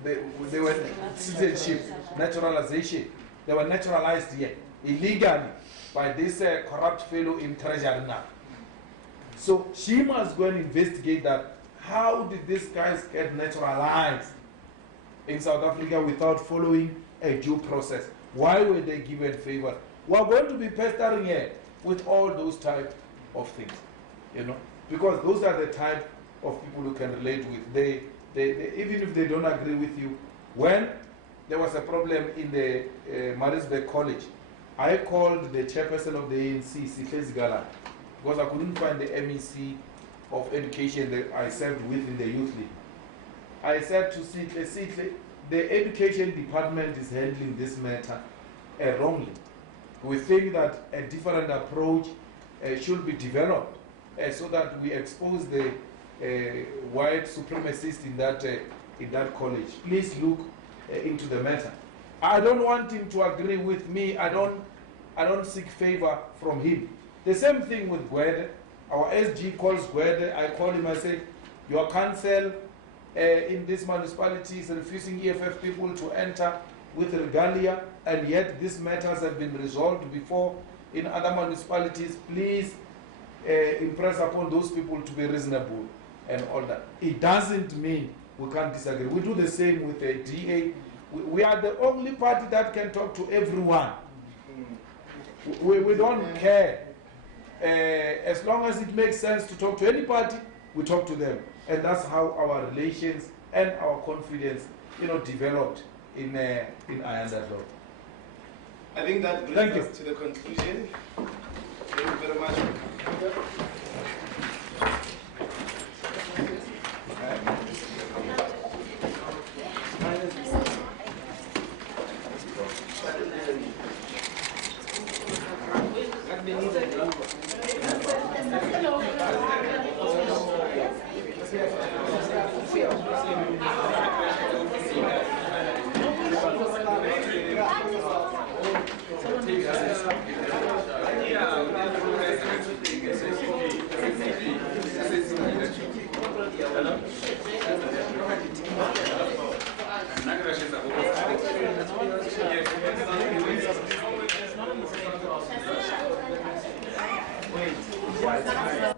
They were citizenship, naturalization. They were naturalized here illegally by this corrupt fellow in Treasury now. So she must go and investigate that. How did these guys get naturalized in South Africa without following a due process? Why were they given favor? We are going to be pestering her with all those type of things, you know, because those are the type of people who can relate with. They even if they don't agree with you. When there was a problem in the Maritzburg College, I called the chairperson of the ANC, Sihle Gala, because I couldn't find the MEC of education that I served with in the youth league. I said to Sihle, the education department is handling this matter wrongly. We think that a different approach should be developed so that we expose the white supremacists in that college. Please look into the matter. I don't want him to agree with me. I don't seek favor from him. The same thing with Gwede. Our SG calls Gwede. I call him, I say, your council in this municipality is refusing EFF people to enter with regalia, and yet these matters have been resolved before in other municipalities. Please impress upon those people to be reasonable and all that. It doesn't mean we can't disagree. We do the same with the DA. We are the only party that can talk to everyone. We don't care. As long as it makes sense to talk to any party, we talk to them. And that's how our relations and our confidence, developed in Ayanda Law. I think that brings us to the conclusion. Thank you very much. Wait.